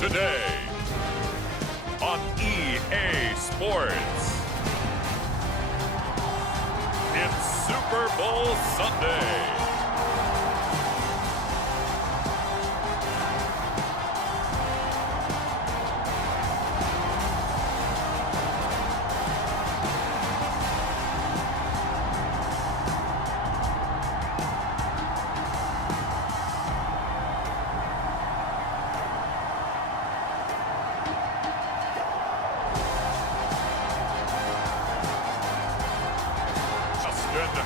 today on EA Sports. It's Super Bowl Sunday.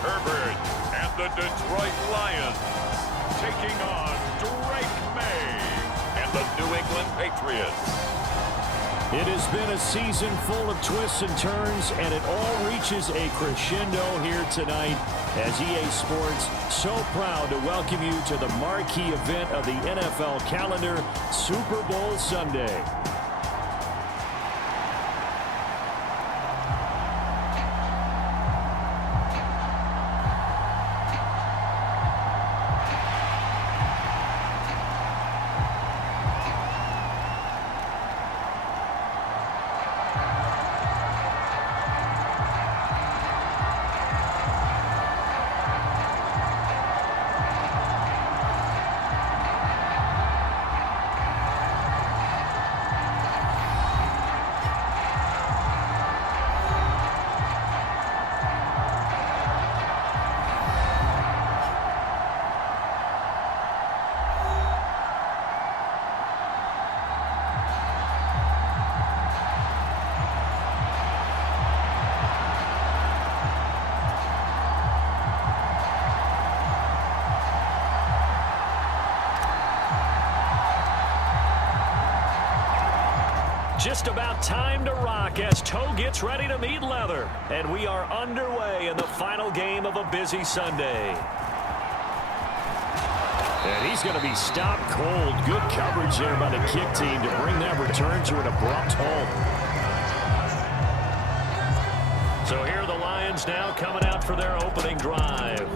Herbert and the Detroit Lions taking on Drake May and the New England Patriots. It has been a season full of twists and turns, and it all reaches a crescendo here tonight as EA Sports so proud to welcome you to the marquee event of the NFL calendar, Super Bowl Sunday. Just about time to rock as toe gets ready to meet leather. And we are underway in the final game of a busy Sunday. And he's going to be stopped cold. Good coverage there by the kick team to bring that return to an abrupt halt. So here are the Lions now coming out for their opening drive.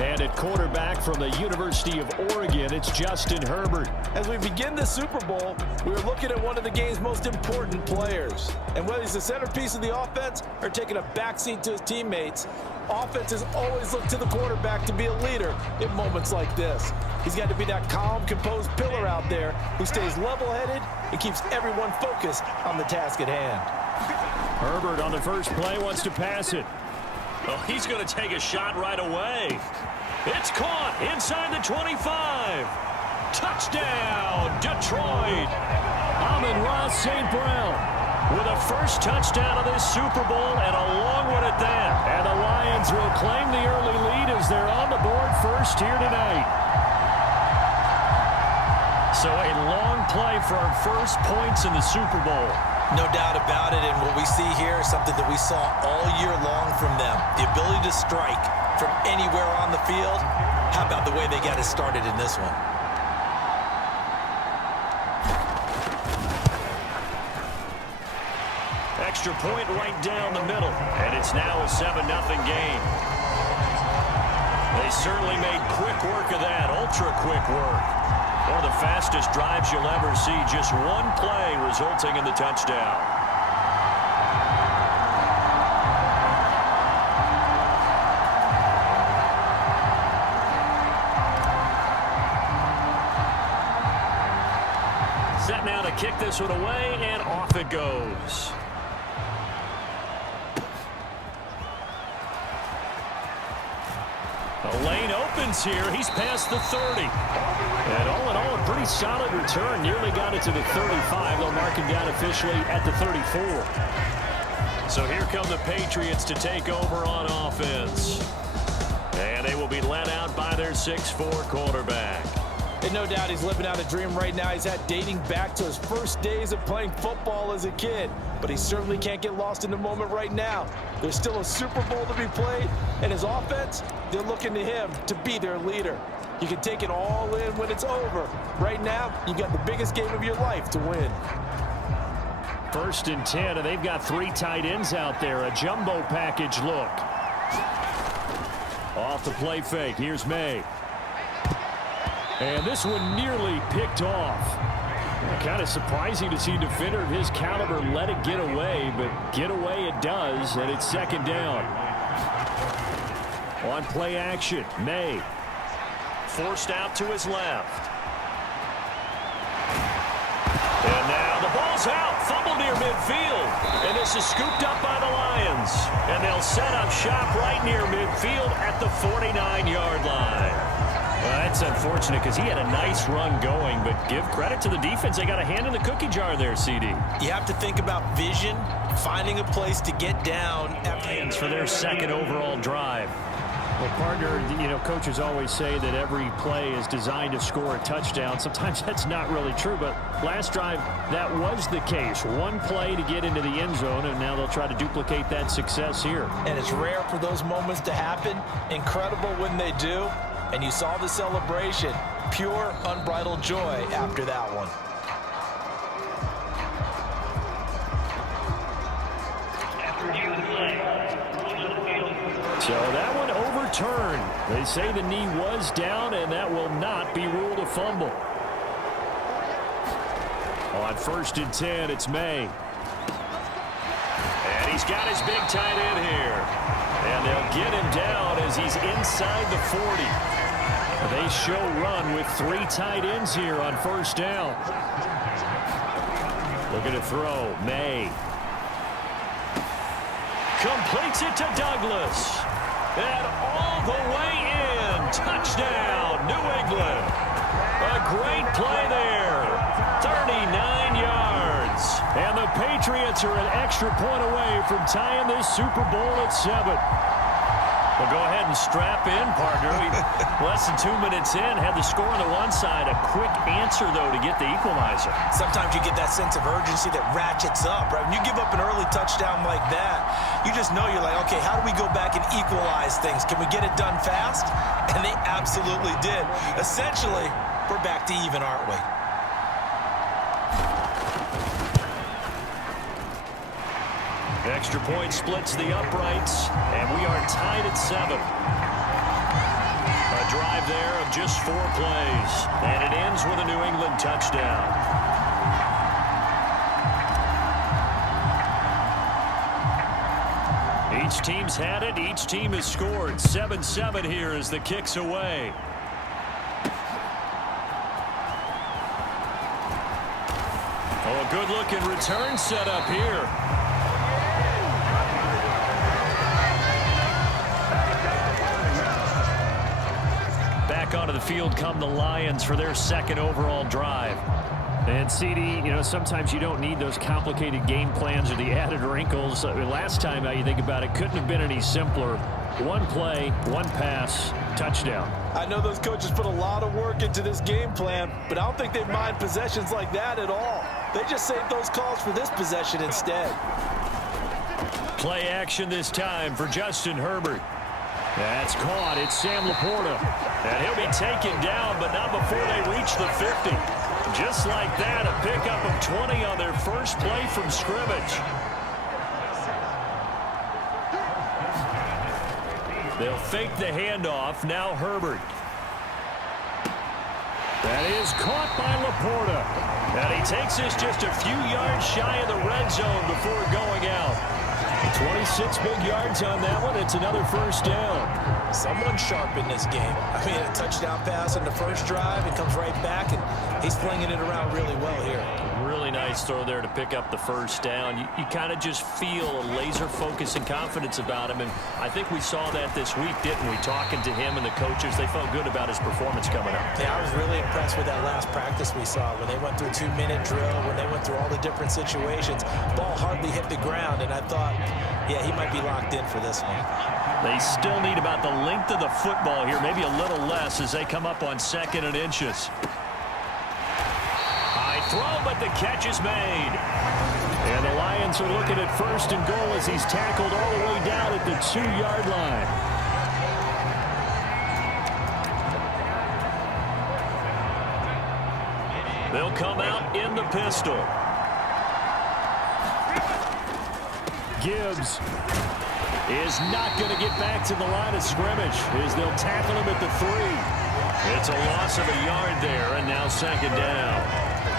And at quarterback from the University of Oregon, it's Justin Herbert. As we begin the Super Bowl, we're looking at one of the game's most important players. And whether he's the centerpiece of the offense or taking a backseat to his teammates, offenses always look to the quarterback to be a leader in moments like this. He's got to be that calm, composed pillar out there who stays level-headed and keeps everyone focused on the task at hand. Herbert on the first play wants to pass it. Well, he's going to take a shot right away. It's caught inside the 25. Touchdown, Detroit. Amon-Ra St. Brown with a first touchdown of this Super Bowl, and a long one at that. And the Lions will claim the early lead as they're on the board first here tonight. So a long play for our first points in the Super Bowl. No doubt about it, and what we see here is something that we saw all year long from them. The ability to strike from anywhere on the field. How about the way they got it started in this one? Extra point right down the middle, and it's now a 7-0 game. They certainly made quick work of that, ultra-quick work. One of the fastest drives you'll ever see, just one play resulting in the touchdown. Set now to kick this one away, and off it goes. The lane opens here. He's past the 30. And all in all, a pretty solid return. Nearly got it to the 35. They'll mark him down officially at the 34. So here come the Patriots to take over on offense. And they will be led out by their 6'4 quarterback. And no doubt he's living out a dream right now. He's had dating back to his first days of playing football as a kid. But he certainly can't get lost in the moment right now. There's still a Super Bowl to be played, and his offense, they're looking to him to be their leader. You can take it all in when it's over. Right now, you got the biggest game of your life to win. 1st and 10, and they've got 3 tight ends out there. A jumbo package look. Off the play fake. Here's May. And this one nearly picked off. Kind of surprising to see a defender of his caliber let it get away, but get away it does, and it's second down. On play action, May. Forced out to his left. And now the ball's out. Fumble near midfield. And this is scooped up by the Lions. And they'll set up shop right near midfield at the 49-yard line. Well, that's unfortunate because he had a nice run going, but give credit to the defense. They got a hand in the cookie jar there, CD. You have to think about vision, finding a place to get down. Lions for their second overall drive. Well, partner, coaches always say that every play is designed to score a touchdown. Sometimes that's not really true, but last drive, that was the case. One play to get into the end zone, and now they'll try to duplicate that success here. And it's rare for those moments to happen. Incredible when they do. And you saw the celebration. Pure, unbridled joy after that one. So that one overturned. They say the knee was down, and that will not be ruled a fumble. On 1st and 10, it's May. And he's got his big tight end here. And they'll get him down as he's inside the 40. They show run with 3 tight ends here on 1st down. Looking to throw, May. Completes it to Douglas. And all the way in. Touchdown, New England. A great play there. 39 yards. And the Patriots are an extra point away from tying this Super Bowl at 7. Well, go ahead and strap in, partner. Less than 2 minutes in, had the score on the one side. A quick answer, though, to get the equalizer. Sometimes you get that sense of urgency that ratchets up, right? When you give up an early touchdown like that, you just know you're like, okay, how do we go back and equalize things? Can we get it done fast? And they absolutely did. Essentially, we're back to even, aren't we? Extra point splits the uprights, and we are tied at 7. A drive there of just 4 plays, and it ends with a New England touchdown. Each team's had it. Each team has scored. 7-7 here as the kick's away. Oh, a good-looking return set up here. Back onto the field come the Lions for their second overall drive. And CD, sometimes you don't need those complicated game plans or the added wrinkles. Last time, you think about it, couldn't have been any simpler. One play, one pass, touchdown. I know those coaches put a lot of work into this game plan, but I don't think they mind possessions like that at all. They just save those calls for this possession instead. Play action this time for Justin Herbert. That's caught. It's Sam Laporta. And he'll be taken down, but not before they reach the 50. Just like that, a pickup of 20 on their first play from scrimmage. They'll fake the handoff. Now Herbert. That is caught by Laporta. And he takes this just a few yards shy of the red zone before going out. 26 big yards on that one. It's another first down. Someone sharp in this game. I mean, a touchdown pass on the first drive. It comes right back, and he's flinging it around really well here. Really nice throw there to pick up the first down. You kind of just feel a laser focus and confidence about him, and I think we saw that this week, didn't we? Talking to him and the coaches, they felt good about his performance coming up. Yeah, I was really impressed with that last practice we saw when they went through 2-minute drill, when they went through all the different situations. Ball hardly hit the ground, and I thought, yeah, he might be locked in for this one. They still need about the length of the football here, maybe a little less as they come up on 2nd and inches. High throw, but the catch is made. And the Lions are looking at 1st and goal as he's tackled all the way down at the 2-yard line. They'll come out in the pistol. Gibbs is not going to get back to the line of scrimmage as they'll tackle him at the 3. It's a loss of a yard there, and now 2nd down.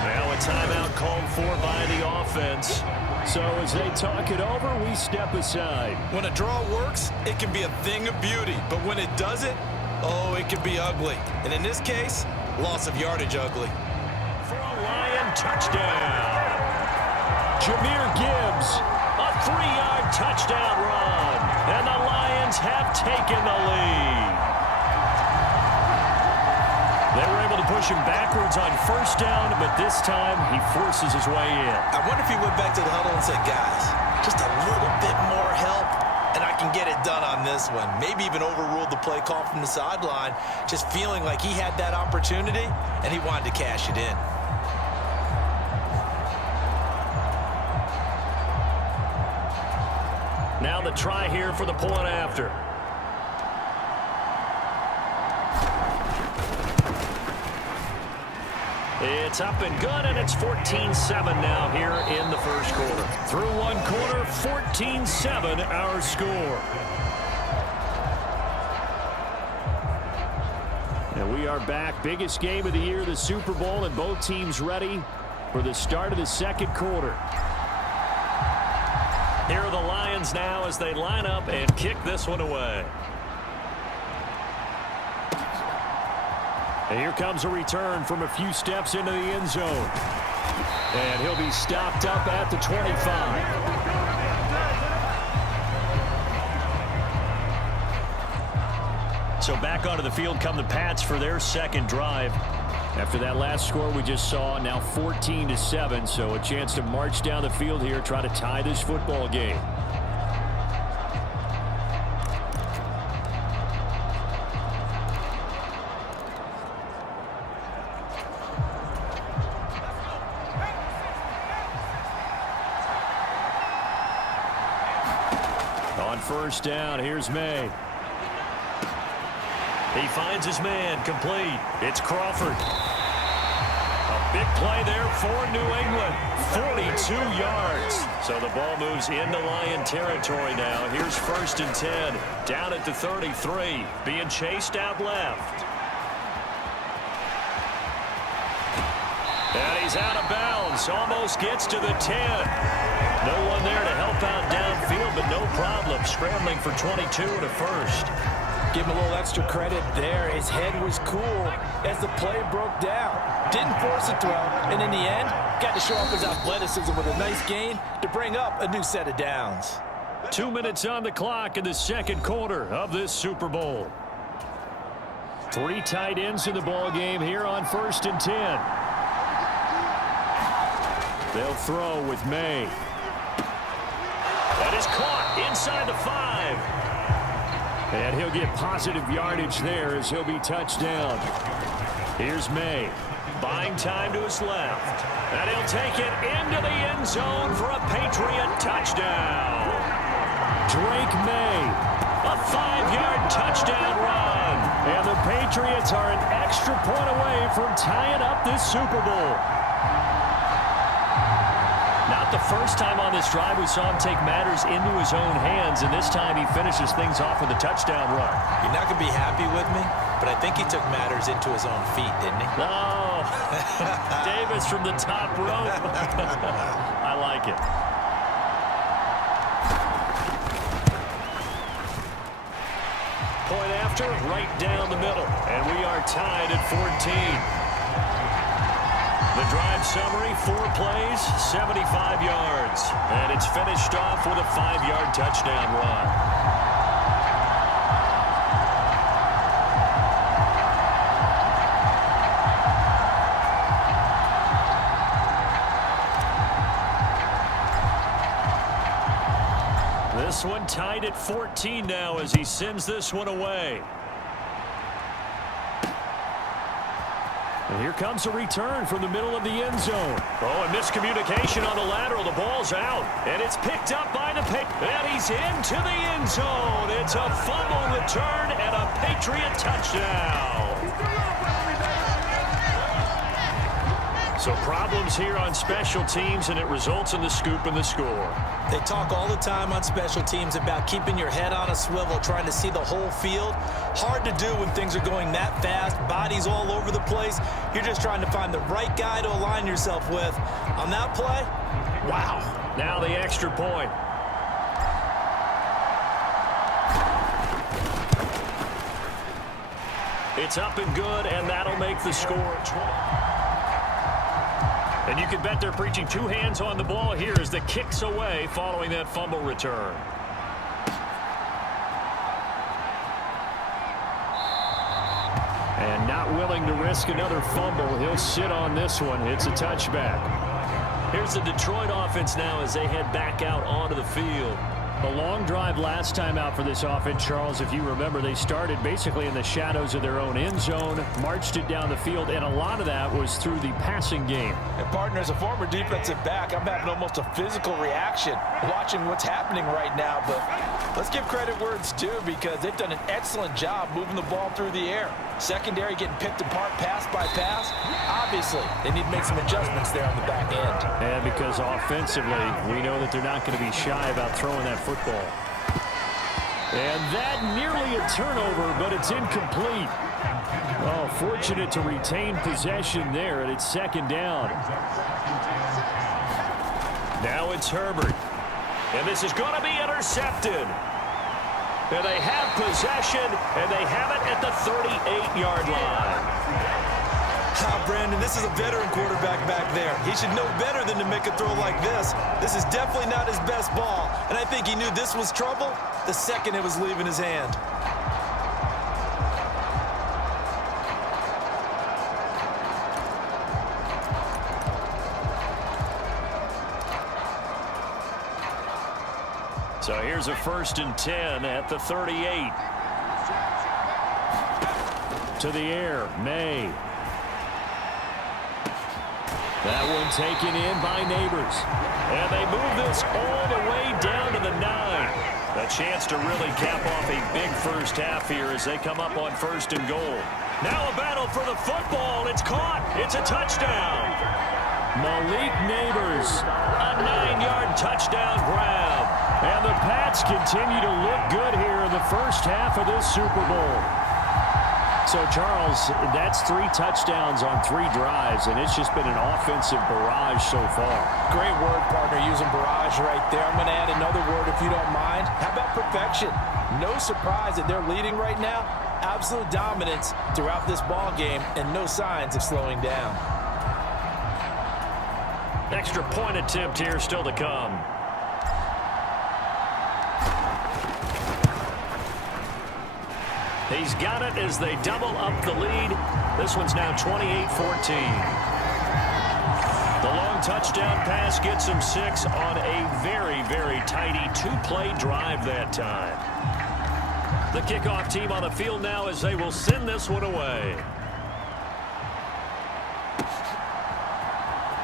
Now a timeout called for by the offense. So as they talk it over, we step aside. When a draw works, it can be a thing of beauty. But when it doesn't, oh, it can be ugly. And in this case, loss of yardage ugly. For a Lion touchdown. Jahmyr Gibbs, a 3-yard touchdown run. And the Lions have taken the lead. They were able to push him backwards on first down, but this time he forces his way in. I wonder if he went back to the huddle and said, guys, just a little bit more help, and I can get it done on this one. Maybe even overruled the play call from the sideline, just feeling like he had that opportunity, and he wanted to cash it in. Now the try here for the point after. It's up and good, and it's 14-7 now here in the first quarter. Through one quarter, 14-7 our score. And we are back. Biggest game of the year, the Super Bowl, and both teams ready for the start of the second quarter. Here are the Lions now as they line up and kick this one away. And here comes a return from a few steps into the end zone. And he'll be stopped up at the 25. So back onto the field come the Pats for their second drive. After that last score we just saw, now 14-7. So a chance to march down the field here, try to tie this football game. First down, here's May. He finds his man, complete. It's Crawford. A big play there for New England. 42 yards. So the ball moves into Lion territory now. Here's 1st and 10. Down at the 33. Being chased out left. And he's out of bounds. Almost gets to the 10. No one there to help out downfield, but no problem. Scrambling for 22 and a first. Give him a little extra credit there. His head was cool as the play broke down. Didn't force a throw, and in the end, got to show off his athleticism with a nice gain to bring up a new set of downs. 2 minutes on the clock in the second quarter of this Super Bowl. 3 tight ends in the ball game here on 1st and 10. They'll throw with May. That is caught inside the 5. And he'll get positive yardage there as he'll be touched down. Here's May. Buying time to his left. And he'll take it into the end zone for a Patriot touchdown. Drake May. A 5-yard touchdown run. And the Patriots are an extra point away from tying up this Super Bowl. Not the first time on this drive we saw him take matters into his own hands, and this time he finishes things off with a touchdown run. You're not going to be happy with me, but I think he took matters into his own feet, didn't he? No. Davis from the top rope. I like it. Point after, right down the middle, and we are tied at 14. The drive summary, 4 plays, 75 yards. And it's finished off with a 5-yard touchdown run. This one tied at 14 now as he sends this one away. And here comes a return from the middle of the end zone. Oh, and miscommunication on the lateral. The ball's out. And it's picked up by the Patriots. And he's into the end zone. It's a fumble return and a Patriot touchdown. So problems here on special teams, and it results in the scoop and the score. They talk all the time on special teams about keeping your head on a swivel, trying to see the whole field. Hard to do when things are going that fast, bodies all over the place. You're just trying to find the right guy to align yourself with. On that play, wow. Now the extra point. It's up and good, and that'll make the score 20. And you can bet they're preaching two hands on the ball here as the kick's away following that fumble return. And not willing to risk another fumble. He'll sit on this one. It's a touchback. Here's the Detroit offense now as they head back out onto the field. A long drive last time out for this offense, Charles. If you remember, they started basically in the shadows of their own end zone, marched it down the field, and a lot of that was through the passing game. And partner, as a former defensive back, I'm having almost a physical reaction watching what's happening right now. But let's give credit where it's due, because they've done an excellent job moving the ball through the air. Secondary getting picked apart pass by pass. Obviously, they need to make some adjustments there on the back end. And because offensively, we know that they're not going to be shy about throwing that football. And that nearly a turnover, but it's incomplete. Oh, fortunate to retain possession there, and it's second down. Now it's Herbert. And this is going to be intercepted. And they have possession, and they have it at the 38-yard line. Brandon, this is a veteran quarterback back there. He should know better than to make a throw like this. This is definitely not his best ball, and I think he knew this was trouble the second it was leaving his hand. So here's a 1st and 10 at the 38. To the air, May. That one taken in by Neighbors. And they move this all the way down to the 9. A chance to really cap off a big first half here as they come up on 1st and goal. Now a battle for the football. It's caught. It's a touchdown. Malik Neighbors. A 9-yard touchdown grab. And the Pats continue to look good here in the first half of this Super Bowl. So, Charles, that's 3 touchdowns on 3 drives, and it's just been an offensive barrage so far. Great word, partner, using barrage right there. I'm going to add another word if you don't mind. How about perfection? No surprise that they're leading right now. Absolute dominance throughout this ball game, and no signs of slowing down. Extra point attempt here still to come. He's got it as they double up the lead. This one's now 28-14. The long touchdown pass gets him 6 on a very, very tidy 2-play drive that time. The kickoff team on the field now as they will send this one away.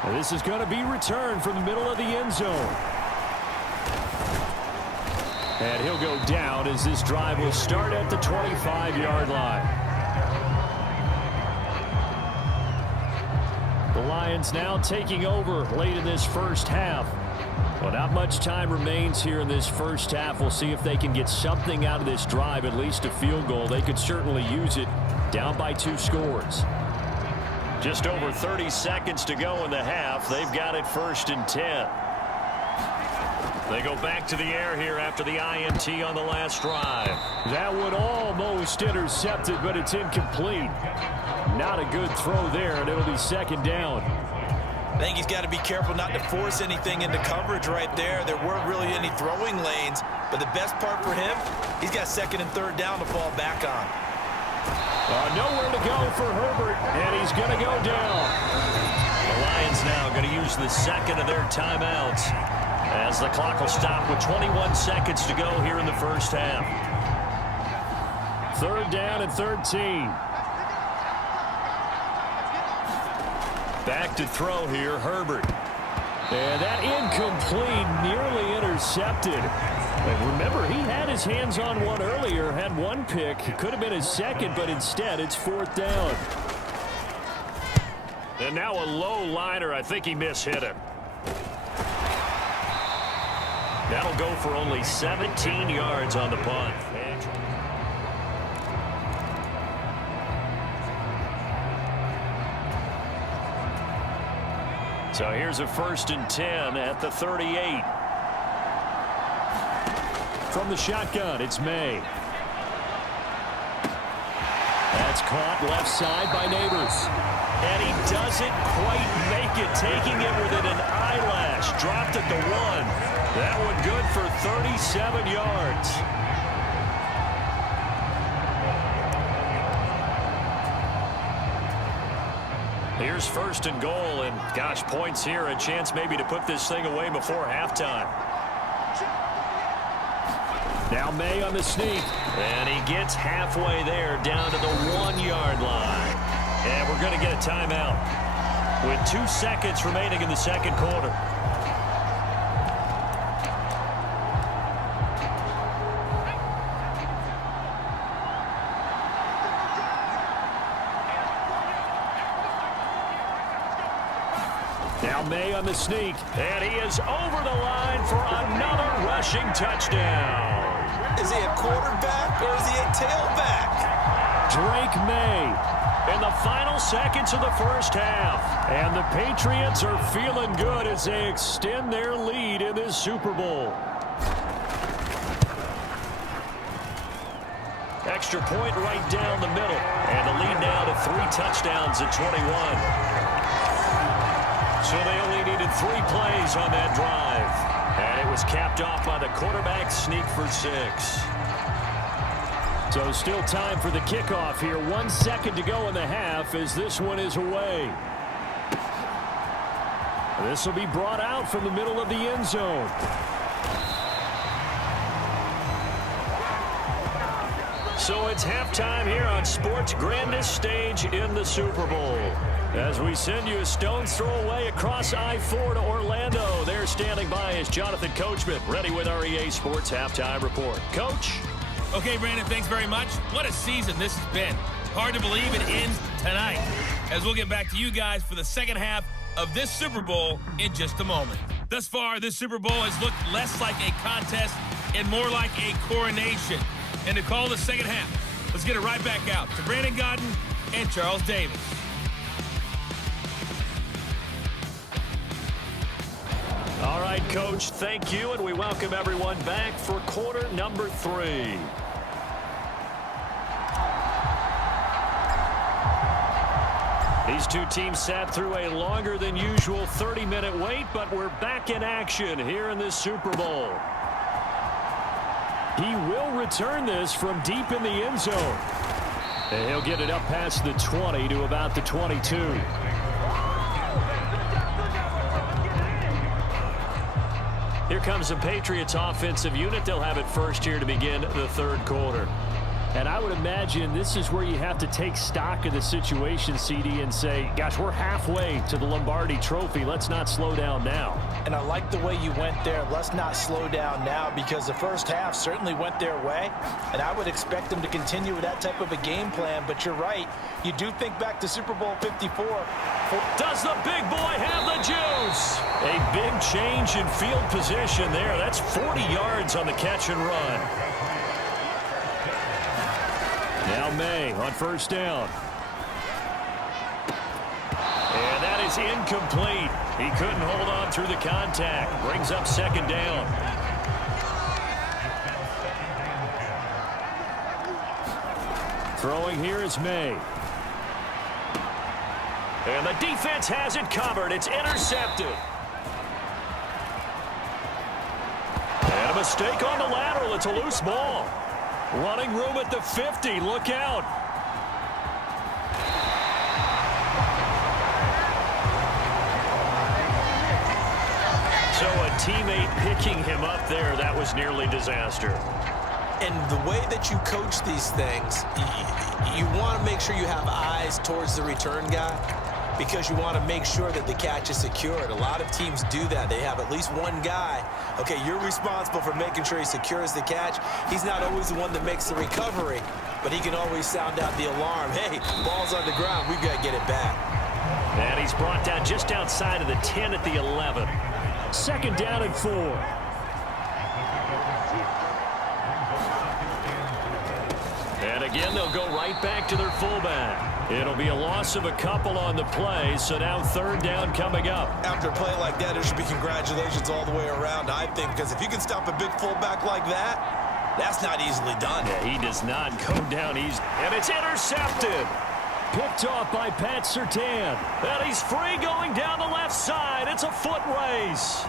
And this is going to be returned from the middle of the end zone. And he'll go down as this drive will start at the 25-yard line. The Lions now taking over late in this first half. Well, not much time remains here in this first half. We'll see if they can get something out of this drive, at least a field goal. They could certainly use it, down by 2 scores. Just over 30 seconds to go in the half. They've got it 1st and 10. They go back to the air here after the INT on the last drive. That one almost intercepted, but it's incomplete. Not a good throw there, and it'll be 2nd down. I think he's got to be careful not to force anything into coverage right there. There weren't really any throwing lanes, but the best part for him, he's got 2nd and 3rd down to fall back on. Nowhere to go for Herbert, and he's going to go down. The Lions now going to use the 2nd of their timeouts as the clock will stop with 21 seconds to go here in the first half. 3rd down and 13. Back to throw here, Herbert. And that incomplete, nearly intercepted. And remember, he had his hands on one earlier, had 1 pick. It could have been his 2nd, but instead it's 4th down. And now a low liner. I think he mishit it. That'll go for only 17 yards on the punt. So here's a 1st and 10 at the 38. From the shotgun, it's May. That's caught left side by Neighbors. And he doesn't quite make it, taking it within an eyelash. Dropped at the 1. That one good for 37 yards. Here's 1st and goal, and gosh, points here, a chance maybe to put this thing away before halftime. Now May on the sneak, and he gets halfway there down to the 1-yard line. And we're going to get a timeout with 2 seconds remaining in the second quarter. Now May on the sneak, and he is over the line for another rushing touchdown. Is he a quarterback or is he a tailback? Drake May in the final seconds of the first half. And the Patriots are feeling good as they extend their lead in this Super Bowl. Extra point right down the middle. And the lead now to 3 touchdowns at 21. So they only needed 3 plays on that drive. And it was capped off by the quarterback sneak for 6. So still time for the kickoff here. 1 second to go in the half as this one is away. This will be brought out from the middle of the end zone. So it's halftime here on sports' grandest stage in the Super Bowl. As we send you a stone's throw away across I-4 to Orlando. There standing by is Jonathan Coachman, ready with our EA Sports Halftime Report. Coach? Okay, Brandon, thanks very much. What a season this has been. Hard to believe it ends tonight, as we'll get back to you guys for the second half of this Super Bowl in just a moment. Thus far, this Super Bowl has looked less like a contest and more like a coronation. And to call the second half, let's get it right back out to Brandon Godden and Charles Davis. All right, Coach, thank you, and we welcome everyone back for quarter number 3. These two teams sat through a longer than usual 30-minute wait, but we're back in action here in this Super Bowl. He will return this from deep in the end zone. And he'll get it up past the 20 to about the 22. Here comes the Patriots offensive unit. They'll have it first here to begin the third quarter. And I would imagine this is where you have to take stock of the situation, CD, and say, gosh, we're halfway to the Lombardi Trophy. Let's not slow down now. And I like the way you went there. Let's not slow down now, because the first half certainly went their way. And I would expect them to continue with that type of a game plan. But you're right. You do think back to Super Bowl 54. Does the big boy have the juice? A big change in field position there. That's 40 yards on the catch and run. Now May on first down. And that is incomplete. He couldn't hold on through the contact. Brings up second down. Throwing here is May. And the defense has it covered. It's intercepted. And a mistake on the lateral. It's a loose ball. Running room at the 50. Look out. So a teammate picking him up there, that was nearly disaster. And the way that you coach these things, you want to make sure you have eyes towards the return guy, because you want to make sure that the catch is secured. A lot of teams do that. They have at least one guy. Okay, you're responsible for making sure he secures the catch. He's not always the one that makes the recovery, but he can always sound out the alarm. Hey, ball's on the ground. We've got to get it back. And he's brought down just outside of the 10 at the 11. Second down and 4. And again, they'll go right back to their fullback. It'll be a loss of a couple on the play, so now third down coming up. After a play like that, there should be congratulations all the way around, I think, because if you can stop a big fullback like that, that's not easily done. Yeah, he does not go down easy. And it's intercepted. Picked off by Pat Surtain. And he's free going down the left side. It's a foot race.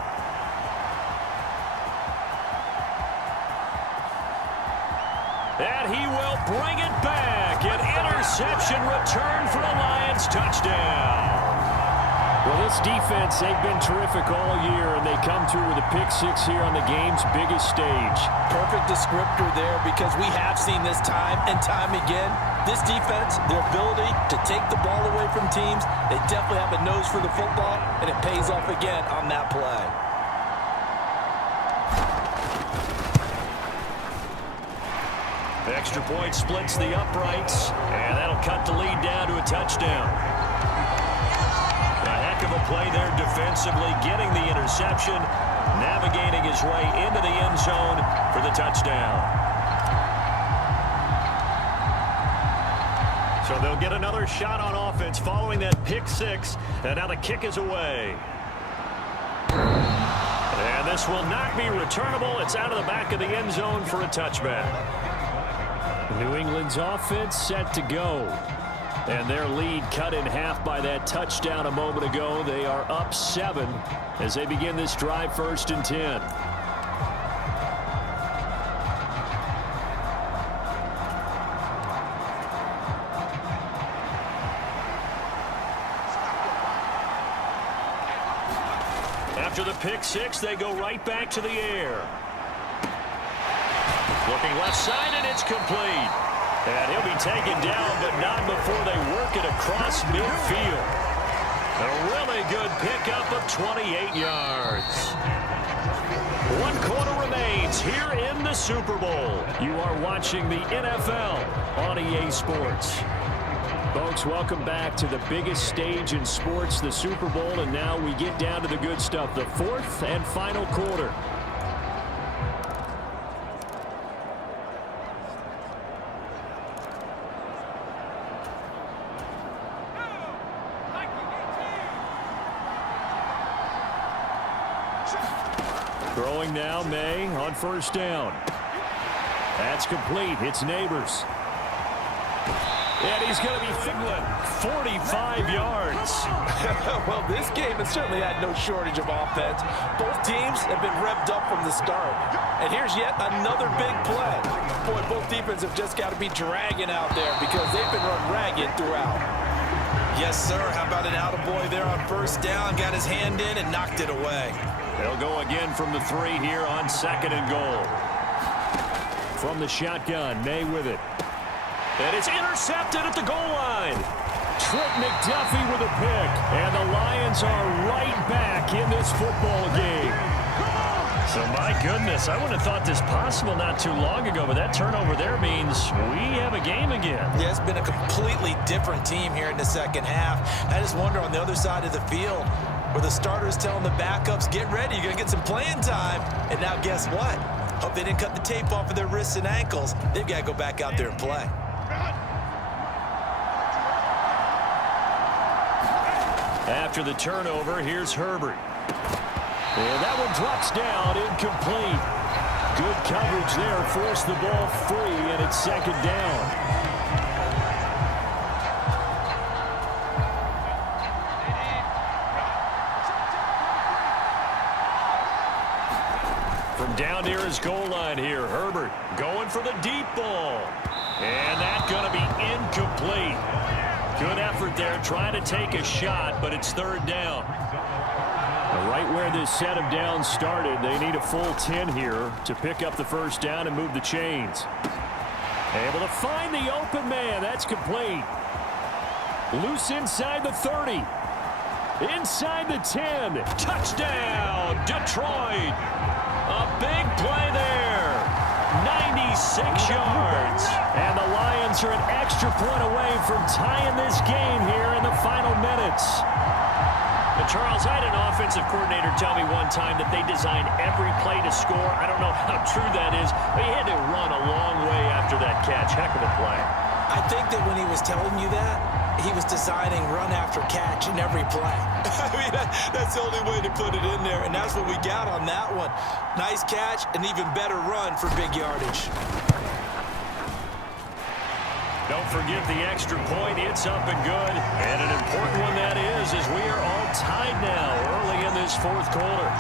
And he will bring it back. An interception return for a Lions touchdown. Well, this defense, they've been terrific all year, and they come through with a pick-6 here on the game's biggest stage. Perfect descriptor there, because we have seen this time and time again. This defense, their ability to take the ball away from teams, they definitely have a nose for the football, and it pays off again on that play. Extra point splits the uprights, and that'll cut the lead down to a touchdown. A heck of a play there defensively, getting the interception, navigating his way into the end zone for the touchdown. So they'll get another shot on offense following that pick-6, and now the kick is away. And this will not be returnable. It's out of the back of the end zone for a touchback. New England's offense set to go. And their lead cut in half by that touchdown a moment ago. They are up 7 as they begin this drive, 1st and 10. After the pick-6, they go right back to the air. Looking left side, and it's complete. And he'll be taken down, but not before they work it across midfield. A really good pickup of 28 yards. 1 quarter remains here in the Super Bowl. You are watching the NFL on EA Sports. Folks, welcome back to the biggest stage in sports, the Super Bowl, and now we get down to the good stuff, the 4th and final quarter. Throwing now, May on 1st down. That's complete. It's Neighbors. And he's going to be 45 yards. Well, this game has certainly had no shortage of offense. Both teams have been revved up from the start. And here's yet another big play. Boy, both defenses have just got to be dragging out there because they've been run ragged throughout. Yes, sir. How about an attaboy there on 1st down? Got his hand in and knocked it away. They'll go again from the 3 here on 2nd and goal. From the shotgun, May with it. And it's intercepted at the goal line. Trent McDuffie with a pick. And the Lions are right back in this football game. So, my goodness, I wouldn't have thought this possible not too long ago, but that turnover there means we have a game again. Yeah, it's been a completely different team here in the second half. I just wonder on the other side of the field where the starters telling the backups, get ready, you're going to get some playing time. And now guess what? Hope they didn't cut the tape off of their wrists and ankles. They've got to go back out there and play. After the turnover, here's Herbert. And that one drops down, incomplete. Good coverage there, forced the ball free, and it's 2nd down. From down near his goal line here, Herbert going for the deep ball. And that's going to be incomplete. Good effort there, trying to take a shot, but it's 3rd down. Right where this set of downs started, they need a full 10 here to pick up the 1st down and move the chains. Able to find the open man. That's complete. Loose inside the 30. Inside the 10. Touchdown, Detroit. A big play there. yards. And the Lions are an extra point away from tying this game here in the final minutes. But Charles, I had an offensive coordinator tell me one time that they designed every play to score. I don't know how true that is, but he had to run a long way after that catch. Heck of a play. I think that when he was telling you that, he was designing run after catch in every play. I mean, that's the only way to put it in there, and that's what we got on that one. Nice catch, an even better run for big yardage. Don't forget the extra point. It's up and good. And an important one that is, as we are all tied now early in this fourth quarter.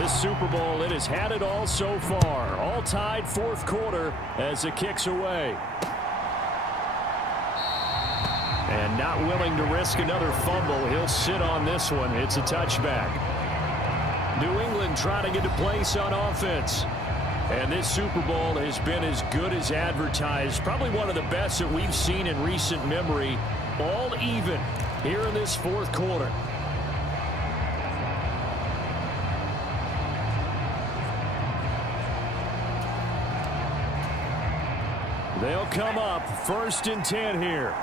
This Super Bowl, it has had it all so far. All tied fourth quarter as it kicks away. And not willing to risk another fumble. He'll sit on this one. It's a touchback. New England trying to get a place on offense. And this Super Bowl has been as good as advertised. Probably one of the best that we've seen in recent memory. All even here in this fourth quarter. They'll come up 1st and 10 here.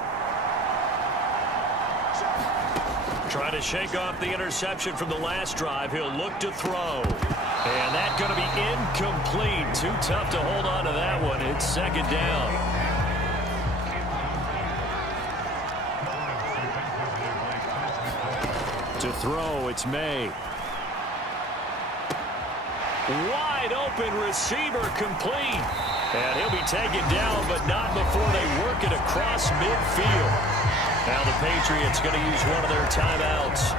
Trying to shake off the interception from the last drive. He'll look to throw. And that's going to be incomplete. Too tough to hold on to that one. It's 2nd down. To throw, it's May. Wide open receiver complete. And he'll be taken down, but not before they work it across midfield. Now the Patriots going to use one of their timeouts.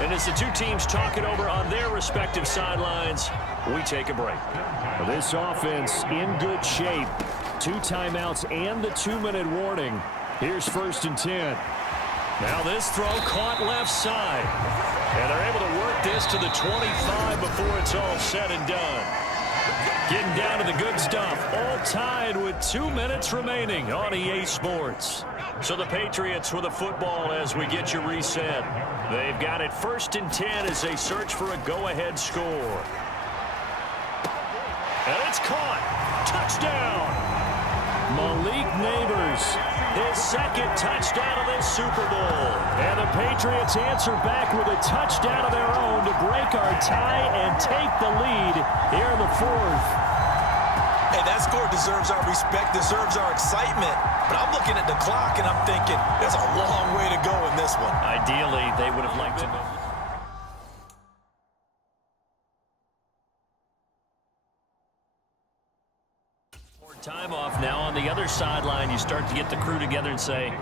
And as the two teams talk it over on their respective sidelines, we take a break. This offense in good shape. 2 timeouts and the 2-minute warning. Here's 1st and 10. Now this throw caught left side. And they're able to work this to the 25 before it's all said and done. Getting down to the good stuff. All tied with 2 minutes remaining on EA Sports. So the Patriots with a football as we get you reset. They've got it 1st and 10 as they search for a go-ahead score. And it's caught. Touchdown. Malik Neighbors, His 2nd touchdown of this Super Bowl. and the Patriots answer back with a touchdown of their own to break our tie and take the lead here in the 4th. Hey, that score deserves our respect, deserves our excitement. But I'm looking at the clock, and I'm thinking there's a long way to go in this one. Ideally, they would have liked to. More time off now. On the other sideline, you start to get the crew together and say,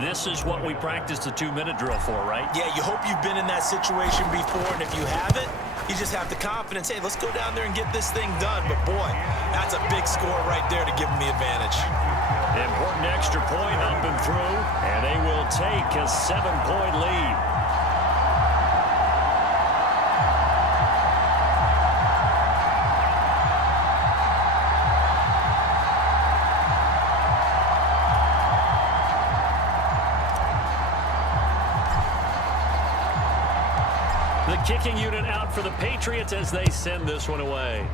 this is what we practiced the 2-minute drill for, right? Yeah, you hope you've been in that situation before, and if you haven't, you just have the confidence, hey, let's go down there and get this thing done. But, boy, that's a big score right there to give them the advantage. Important extra point up and through, and they will take a 7-point lead. The kicking unit out for the Patriots as they send this one away.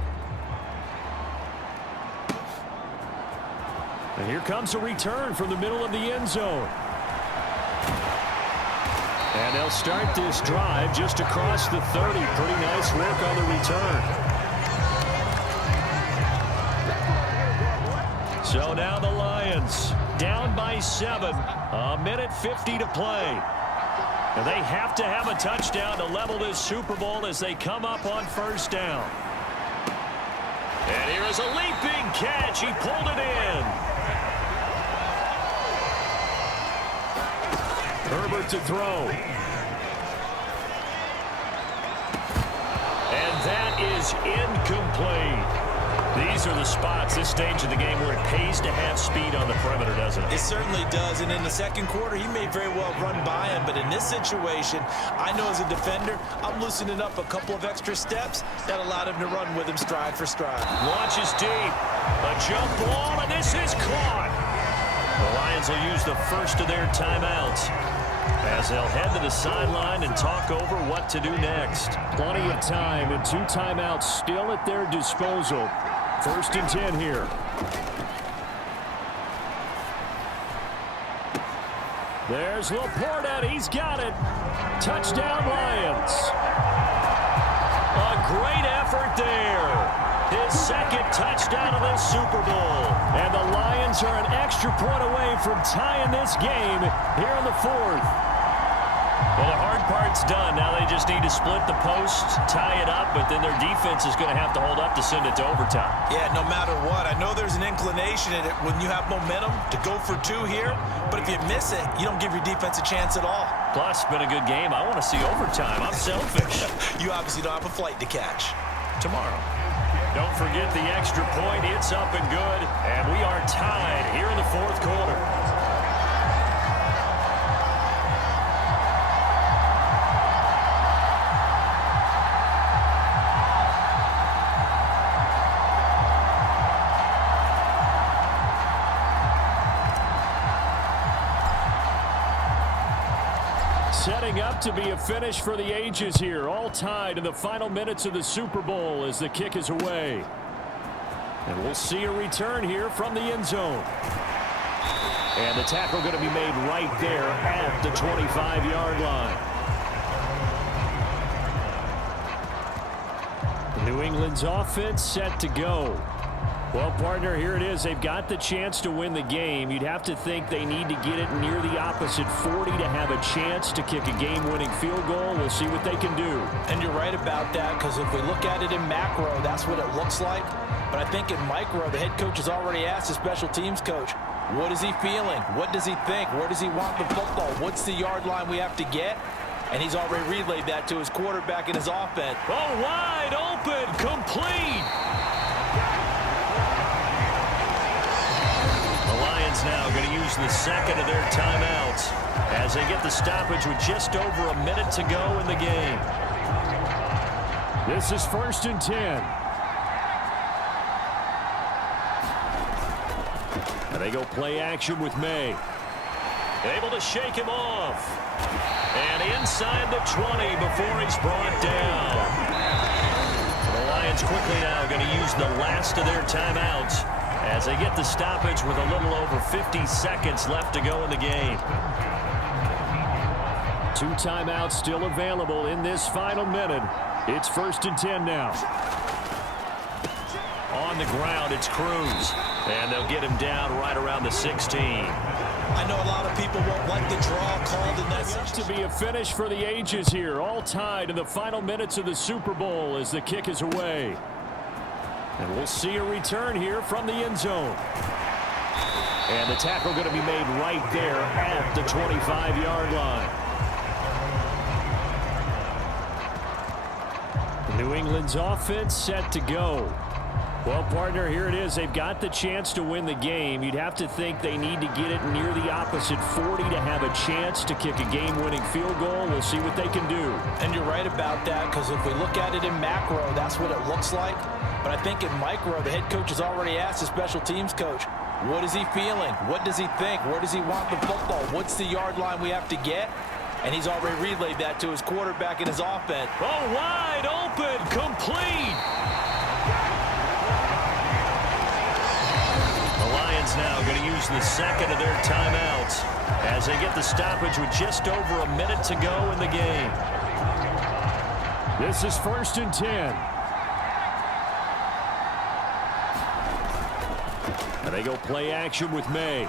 And here comes a return from the middle of the end zone. And they'll start this drive just across the 30. Pretty nice work on the return. So now the Lions down by 7. 1:50 to play. And they have to have a touchdown to level this Super Bowl as they come up on 1st down. And here is a leaping catch. He pulled it in. Herbert to throw. And that is incomplete. These are the spots, this stage of the game, where it pays to have speed on the perimeter, doesn't it? It certainly does, and in the 2nd quarter, he may very well run by him, but in this situation, I know as a defender, I'm loosening up a couple of extra steps that allowed him to run with him stride for stride. Launches deep. A jump ball, and this is caught. The Lions will use the first of their timeouts. as they'll head to the sideline and talk over what to do next. Plenty of time and 2 timeouts still at their disposal. 1st and 10 here. There's Laporta. He's got it. Touchdown, Lions. A great effort there. His 2nd touchdown of this Super Bowl. And the Lions are an extra point away from tying this game here in the 4th. Well, the hard part's done. Now they just need to split the posts, tie it up, but then their defense is going to have to hold up to send it to overtime. Yeah, no matter what. I know there's an inclination in it when you have momentum to go for 2 here, but if you miss it, you don't give your defense a chance at all. Plus, it's been a good game. I want to see overtime. I'm selfish. You obviously don't have a flight to catch. Tomorrow. Don't forget the extra point. It's up and good, and we are tied here in the 4th quarter. Setting up to be a finish for the ages here. All tied in the final minutes of the Super Bowl as the kick is away. And we'll see a return here from the end zone. And the tackle going to be made right there at the 25-yard line. New England's offense set to go. Well, partner, here it is. They've got the chance to win the game. You'd have to think they need to get it near the opposite 40 to have a chance to kick a game-winning field goal. We'll see what they can do. And you're right about that, because if we look at it in macro, that's what it looks like. But I think in micro, the head coach has already asked the special teams coach, what is he feeling? What does he think? Where does he want the football? What's the yard line we have to get? And he's already relayed that to his quarterback and his offense. Oh, wide open, complete. Now going to use the 2nd of their timeouts as they get the stoppage with just over a minute to go in the game. This is 1st and 10. And they go play action with May. Able to shake him off. And inside the 20 before he's brought down. The Lions quickly now going to use the last of their timeouts as they get the stoppage with a little over 50 seconds left to go in the game. 2 timeouts still available in this final minute. It's 1st and 10 now. On the ground, it's Cruz. And they'll get him down right around the 16. I know a lot of people won't like the draw called in that situation. To be a finish for the ages here. All tied in the final minutes of the Super Bowl as the kick is away. And we'll see a return here from the end zone. And the tackle going to be made right there at the 25-yard line. New England's offense set to go. Well, partner, here it is. They've got the chance to win the game. You'd have to think they need to get it near the opposite 40 to have a chance to kick a game-winning field goal. We'll see what they can do. And you're right about that, because if we look at it in macro, that's what it looks like. But I think in micro, the head coach has already asked the special teams coach, what is he feeling? What does he think? Where does he want the football? What's the yard line we have to get? And he's already relayed that to his quarterback and his offense. Oh, wide open, complete. The Lions now going to use the 2nd of their timeouts as they get the stoppage with just over a minute to go in the game. This is 1st and 10. And they go play action with May.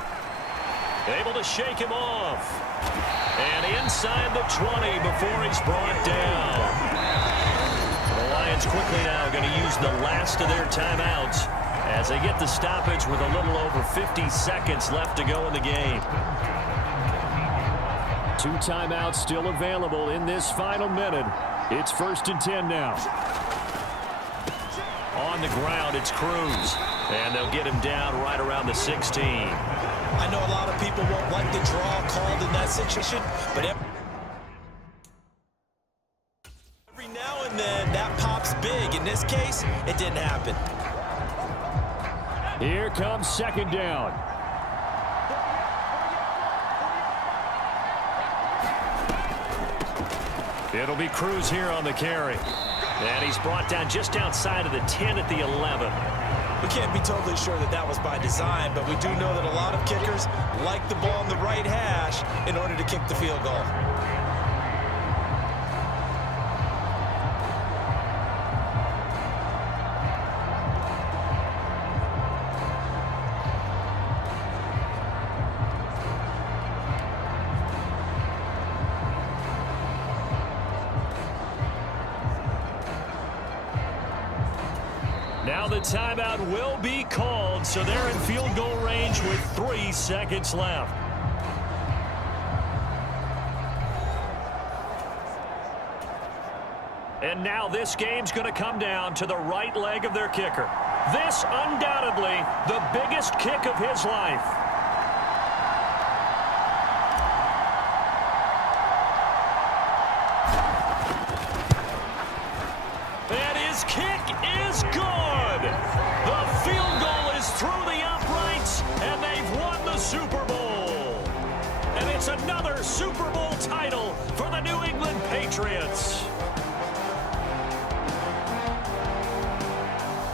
Able to shake him off. And inside the 20 before he's brought down. The Lions quickly now going to use the last of their timeouts as they get the stoppage with a little over 50 seconds left to go in the game. 2 timeouts still available in this final minute. It's 1st and 10 now. On the ground, it's Cruz. And they'll get him down right around the 16. I know a lot of people won't like the draw called in that situation, but every now and then that pops big. In this case, it didn't happen. Here comes 2nd down. It'll be Cruz here on the carry. And he's brought down just outside of the 10 at the 11. We can't be totally sure that that was by design, but we do know that a lot of kickers like the ball in the right hash in order to kick the field goal. Now the timeout will be called, so they're in field goal range with 3 seconds left. And now this game's going to come down to the right leg of their kicker. This undoubtedly the biggest kick of his life. And his kick is good. The field goal is through the uprights, and they've won the Super Bowl. And it's another Super Bowl title for the New England Patriots.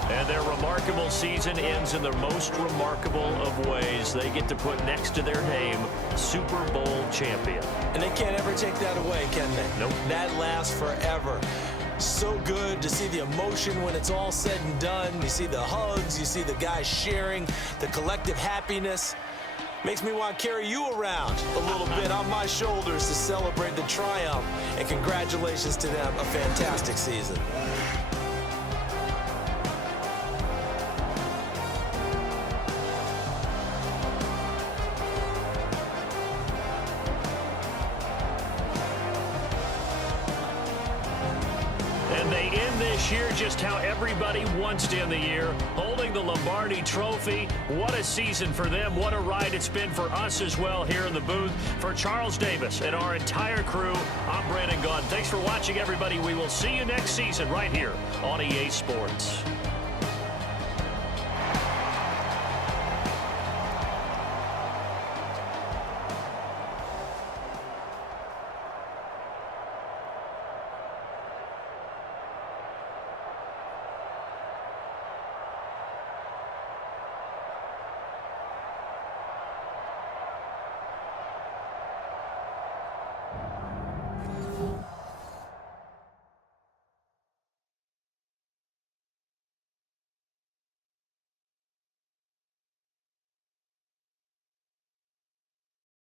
And their remarkable season ends in the most remarkable of ways. They get to put next to their name, Super Bowl champion. And they can't ever take that away, can they? Nope. That lasts forever. So good to see the emotion when it's all said and done. You see the hugs, you see the guys sharing, the collective happiness. Makes me want to carry you around a little bit on my shoulders to celebrate the triumph. And congratulations to them, a fantastic season. And they end this year just how everybody wants to end the year, holding the Lombardi Trophy. What a season for them. What a ride it's been for us as well here in the booth. For Charles Davis and our entire crew, I'm Brandon Gaudin. Thanks for watching, everybody. We will see you next season right here on EA Sports.